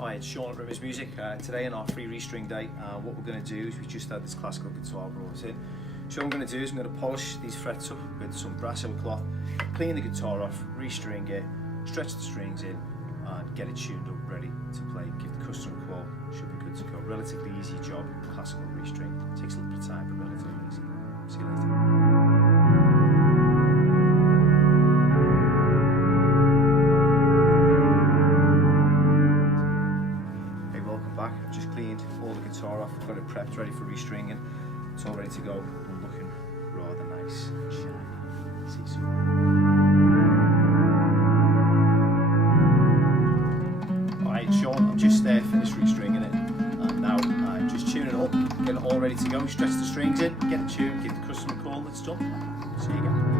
Hi, it's Sean at Rimmers Music. Today on our free restring day, what we're going to do is we just had this classical guitar brought in. So what I'm going to do is I'm going to polish these frets up with some brasso cloth, clean the guitar off, restring it, stretch the strings in and get it tuned up ready to play. Give the customer a call, should be good to go. Relatively easy job, classical restring. Takes a little bit of time but relatively easy. See you later. Back. I've just cleaned all the guitar off, got it prepped ready for restringing. It's all ready to go and looking rather nice and shiny. See you soon. Alright, Sean, I've just finished restringing it and now I'm just tuning it up, getting it all ready to go. Stretch the strings in, get it tuned, give the customer a call, it's done. See you again.